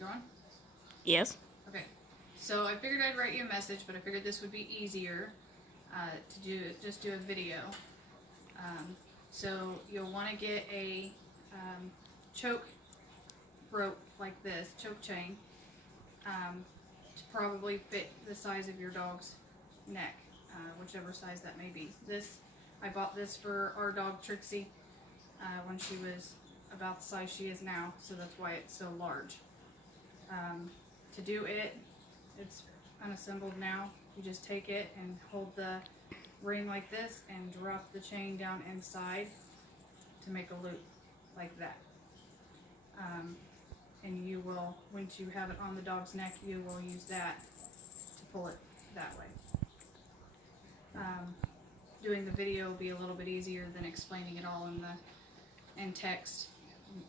going? Yes. Okay. So I figured I'd write you a message, but I figured this would be easier just do a video. So you'll want to get a choke rope like this, choke chain, to probably fit the size of your dog's neck, whichever size that may be. I bought this for our dog Trixie when she was about the size she is now, so that's why it's so large. To do it, it's unassembled now. You just take it and hold the ring like this and drop the chain down inside to make a loop like that. And you will, once you have it on the dog's neck, you will use that to pull it that way. Doing the video will be a little bit easier than explaining it all in text,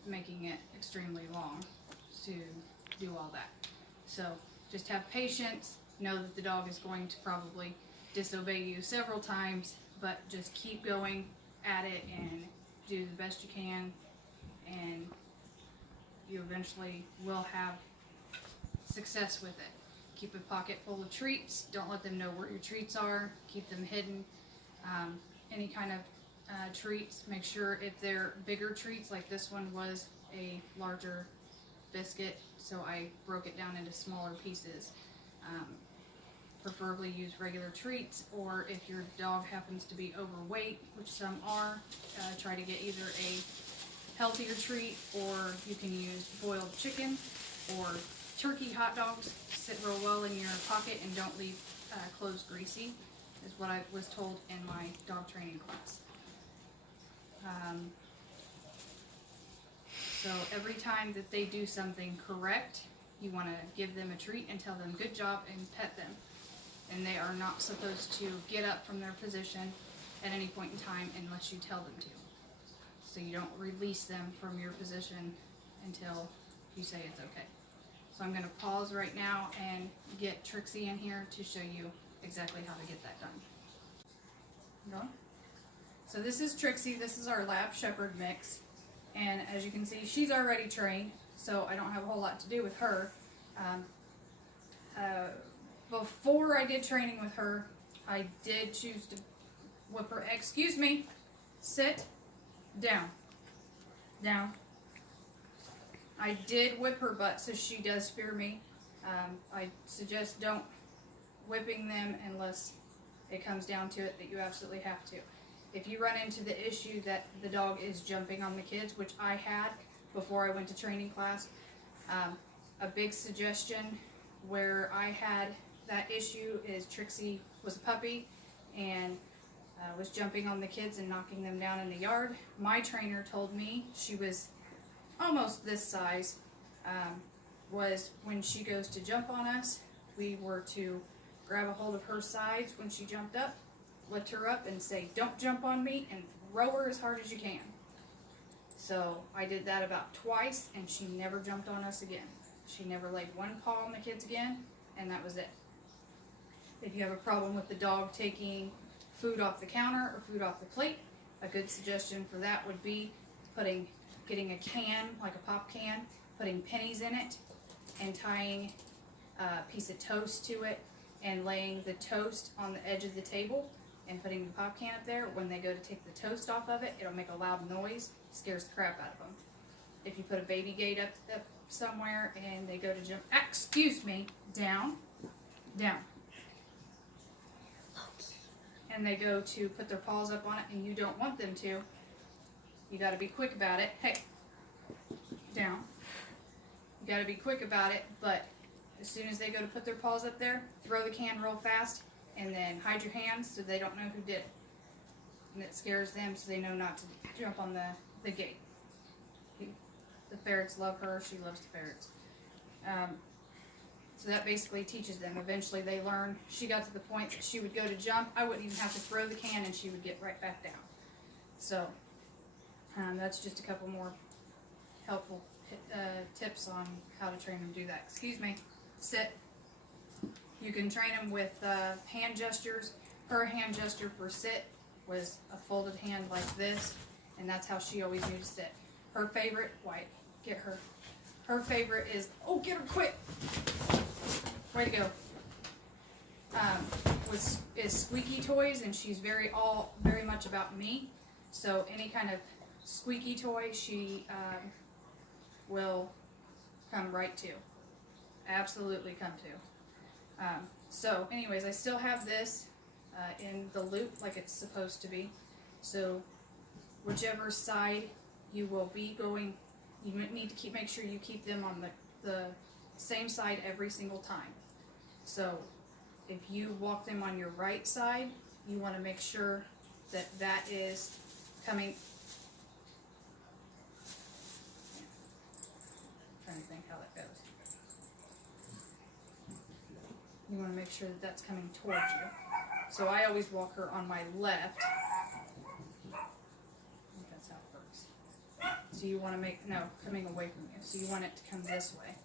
making it extremely long to do all that. So just have patience. Know that the dog is going to probably disobey you several times, but just keep going at it and do the best you can, and you eventually will have success with it. Keep a pocket full of treats. Don't let them know where your treats are. Keep them hidden. Any kind of treats, make sure if they're bigger treats, like this one was a larger biscuit, so I broke it down into smaller pieces. Preferably use regular treats, or if your dog happens to be overweight, which some are, try to get either a healthier treat, or you can use boiled chicken or turkey hot dogs. Sit real well in your pocket and don't leave clothes greasy, is what I was told in my dog training class. So every time that they do something correct, you want to give them a treat and tell them good job and pet them. And they are not supposed to get up from their position at any point in time unless you tell them to. So you don't release them from your position until you say it's okay. So I'm going to pause right now and get Trixie in here to show you exactly how to get that done. Go. So this is Trixie. This is our Lab Shepherd mix. And as you can see, she's already trained, so I don't have a whole lot to do with her. Before I did training with her, I did choose to whip her. Excuse me. Sit. Down. Down. I did whip her butt, so she does fear me. I suggest don't whipping them unless it comes down to it that you absolutely have to. If you run into the issue that the dog is jumping on the kids, which I had before I went to training class, a big suggestion where I had that issue is Trixie was a puppy and was jumping on the kids and knocking them down in the yard. My trainer told me she was almost this size, was when she goes to jump on us, we were to grab a hold of her sides when she jumped up, lift her up and say, "Don't jump on me," and throw her as hard as you can. So I did that about twice, and she never jumped on us again. She never laid one paw on the kids again, and that was it. If you have a problem with the dog taking food off the counter or food off the plate, a good suggestion for that would be getting a can, like a pop can, putting pennies in it, and tying a piece of toast to it, and laying the toast on the edge of the table, and putting the pop can up there. When they go to take the toast off of it, it'll make a loud noise, scares the crap out of them. If you put a baby gate up somewhere and they go to jump, excuse me, down, down, and they go to put their paws up on it and you don't want them to, you got to be quick about it. Hey, down. You got to be quick about it, but as soon as they go to put their paws up there, throw the can real fast, and then hide your hands so they don't know who did it. And it scares them so they know not to jump on the gate. The ferrets love her. She loves the ferrets. So that basically teaches them. Eventually they learn. She got to the point that she would go to jump. I wouldn't even have to throw the can and she would get right back down. So that's just a couple more helpful tips on how to train them to do that. Excuse me. Sit. You can train them with hand gestures. Her hand gesture for sit was a folded hand like this, and that's how she always knew to sit. Her favorite, White, get her. her favorite is, oh, get her quick. Way to go. Is squeaky toys, and she's very much about me. So any kind of squeaky toy, she will come right to. Absolutely come to. So anyways, I still have this in the loop like it's supposed to be. So whichever side you will be going, you need to make sure you keep them on the same side every single time. So if you walk them on your right side, you want to make sure that that is coming. Trying to think how that goes. You want to make sure that that's coming towards you. So I always walk her on my left. I think that's how it works. So you want to make, no, coming away from you. So you want it to come this way.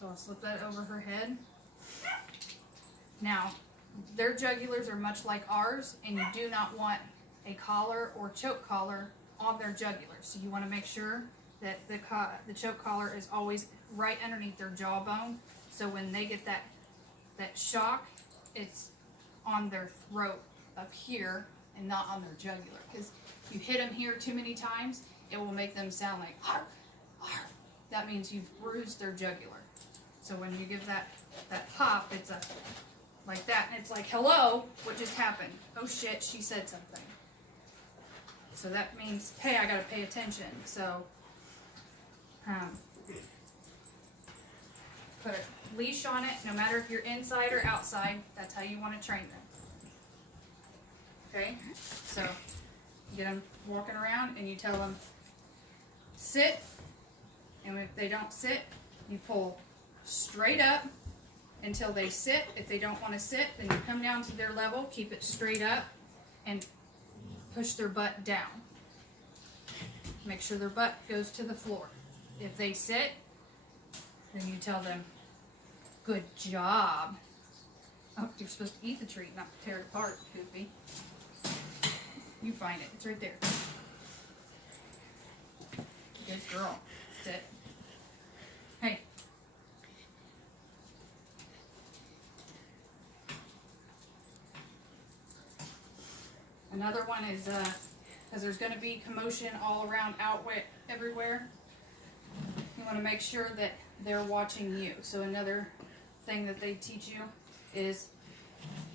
So I'll slip that over her head. Now, their jugulars are much like ours, and you do not want a collar or choke collar on their jugular. So you want to make sure that the choke collar is always right underneath their jawbone. So when they get that shock, it's on their throat up here and not on their jugular. Because if you hit them here too many times, it will make them sound like "Arr, arr." That means you've bruised their jugular. So when you give that pop, it's like that, and it's like, hello, what just happened? Oh shit, she said something. So that means, hey, I gotta pay attention. So put a leash on it, no matter if you're inside or outside. That's how you want to train them. Okay, so you get them walking around, and you tell them sit, and if they don't sit, you pull straight up until they sit. If they don't want to sit, then you come down to their level, keep it straight up, and push their butt down. Make sure their butt goes to the floor. If they sit, then you tell them, good job. Oh, you're supposed to eat the treat, not tear it apart, Goofy. You find it. It's right there. Good girl. Sit. Hey. Another one is, because there's going to be commotion all around, everywhere, you want to make sure that they're watching you. So another thing that they teach you is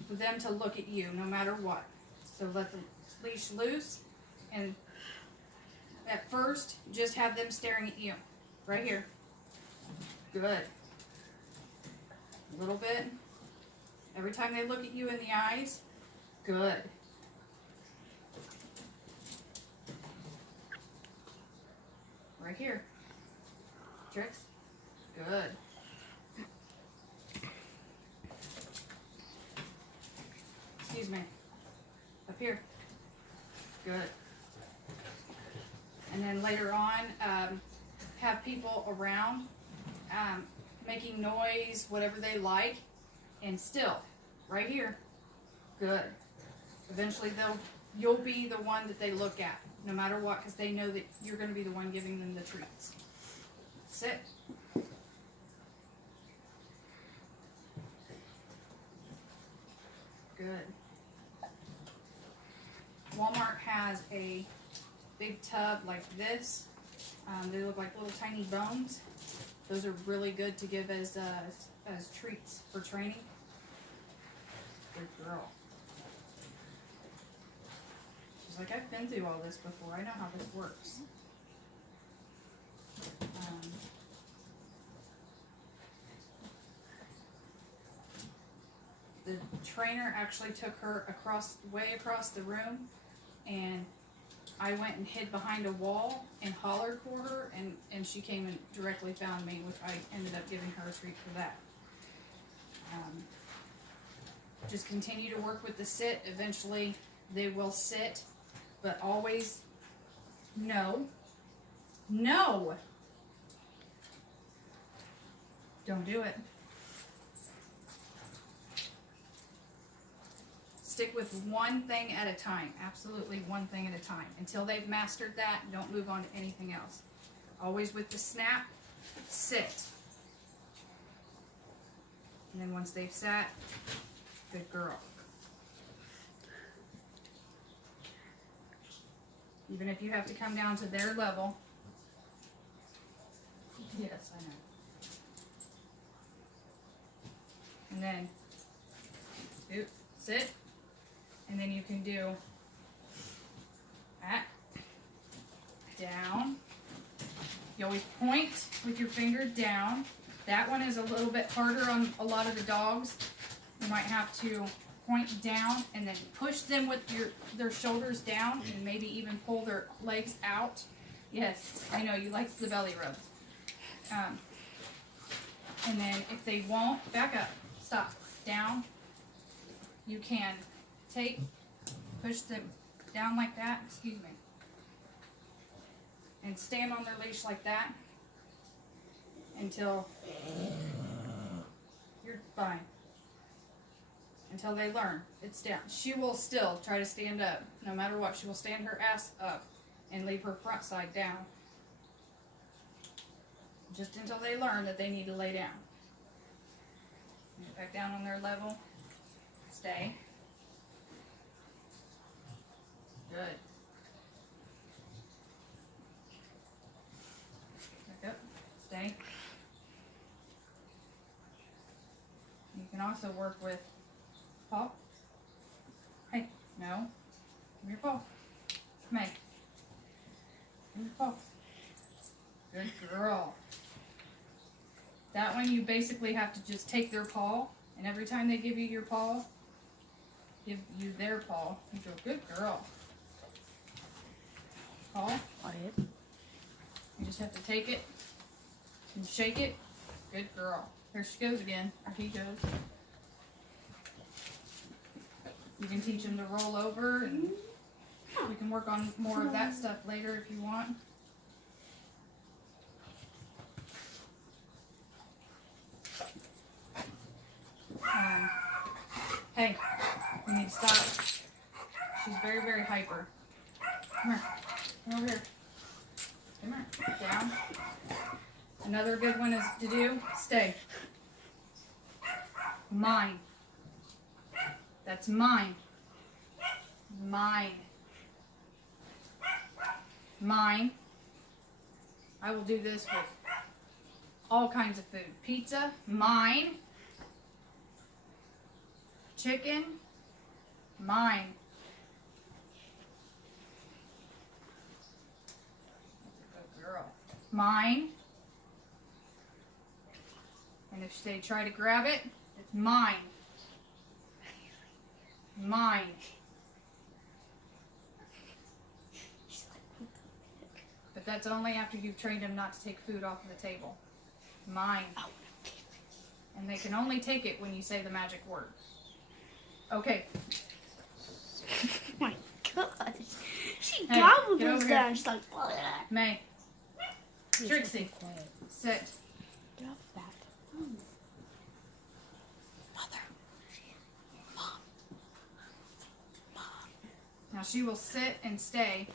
for them to look at you no matter what. So let the leash loose, and at first, just have them staring at you. Right here. Good. A little bit. Every time they look at you in the eyes. Good. Right here. Tricks. Good. Excuse me. Up here. Good. And then later on, have people around making noise, whatever they like, and still, right here. Good. Eventually, you'll be the one that they look at, no matter what, because they know that you're going to be the one giving them the treats. Sit. Good. Walmart has a big tub like this. They look like little tiny bones. Those are really good to give as treats for training. Good girl. She's like, I've been through all this before. I know how this works. The trainer actually took her way across the room, and I went and hid behind a wall and hollered for her, and she came and directly found me, which I ended up giving her a treat for that. Just continue to work with the sit. Eventually they will sit, but always no. Don't do it. Stick with one thing at a time. Absolutely one thing at a time. Until they've mastered that, don't move on to anything else. Always with the snap, sit. And then once they've sat, good girl. Even if you have to come down to their level. Yes, I know. And then, sit. And then you can do that, down. You always point with your finger down. That one is a little bit harder on a lot of the dogs. You might have to point down and then push them with their shoulders down and maybe even pull their legs out. Yes, I know you like the belly rub. And then if they won't, back up, stop, down. You can push them down like that, excuse me, and stand on their leash like that until you're fine. Until they learn. It's down. She will still try to stand up. No matter what, she will stand her ass up and leave her front side down. Just until they learn that they need to lay down. Get back down on their level. Stay. Good. Back up. Stay. You can also work with paw. Hey, no. Give me your paw. May. Give me your paw. Good girl. That one you basically have to just take their paw, and every time they give you your paw, give you their paw. You go, good girl. Paw. You just have to take it and shake it. Good girl. Here she goes again. Or he goes. You can teach them to roll over, and we can work on more of that stuff later if you want. Hey, we need to stop. She's very, very hyper. Come here. Come over here. Come here. Down. Another good one is to do, stay. Mine. That's mine. Mine. Mine. I will do this with all kinds of food. Pizza, mine. Chicken, mine. Good girl. Mine. And if they try to grab it, it's mine. Mine. But that's only after you've trained them not to take food off of the table. Mine. And they can only take it when you say the magic word. Okay. Oh my gosh. She gobbled those down. She's like, May. Trixie. Sit. Get off that. Mother. Mom. Now she will sit and stay,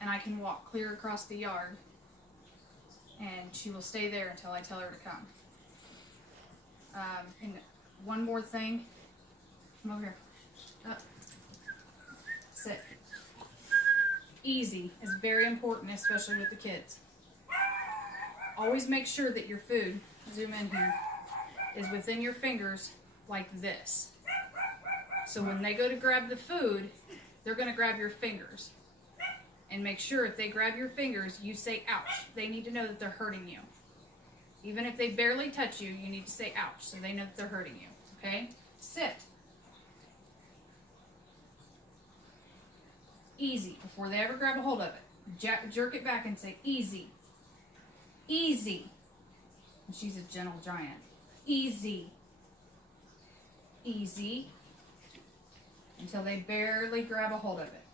and I can walk clear across the yard, and she will stay there until I tell her to come. And one more thing. Come over here. Up. Sit. Easy is very important, especially with the kids. Always make sure that your food, zoom in here, is within your fingers like this. So when they go to grab the food, they're going to grab your fingers. And make sure if they grab your fingers, you say ouch. They need to know that they're hurting you. Even if they barely touch you, you need to say ouch so they know that they're hurting you. Okay? Sit. Easy. Before they ever grab a hold of it, jerk it back and say easy. Easy. And she's a gentle giant. Easy. Easy. Until they barely grab a hold of it.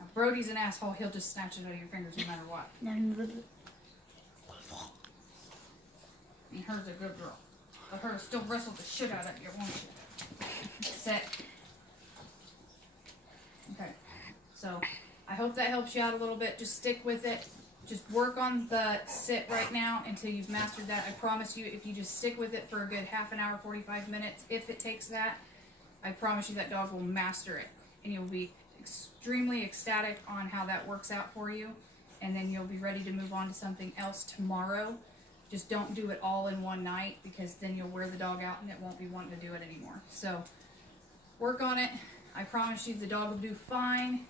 Now, Brody's an asshole. He'll just snatch it out of your fingers no matter what. And her's a good girl. But her still wrestle the shit out of you, won't you? Sit. Okay. So, I hope that helps you out a little bit. Just stick with it. Just work on the sit right now until you've mastered that. I promise you, if you just stick with it for a good half an hour, 45 minutes, if it takes that, I promise you that dog will master it. And you'll be extremely ecstatic on how that works out for you. And then you'll be ready to move on to something else tomorrow. Just don't do it all in one night, because then you'll wear the dog out and it won't be wanting to do it anymore. So work on it. I promise you the dog will do fine.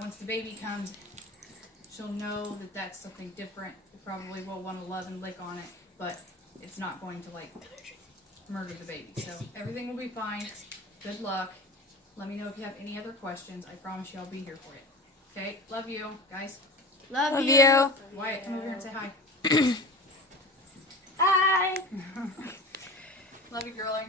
Once the baby comes, she'll know that that's something different. You probably will want to love and lick on it, but it's not going to like murder the baby. So everything will be fine. Good luck. Let me know if you have any other questions. I promise you I'll be here for you. Okay? Love you, guys. Love you. Wyatt, come over here and say hi. Bye. Love you, girlie.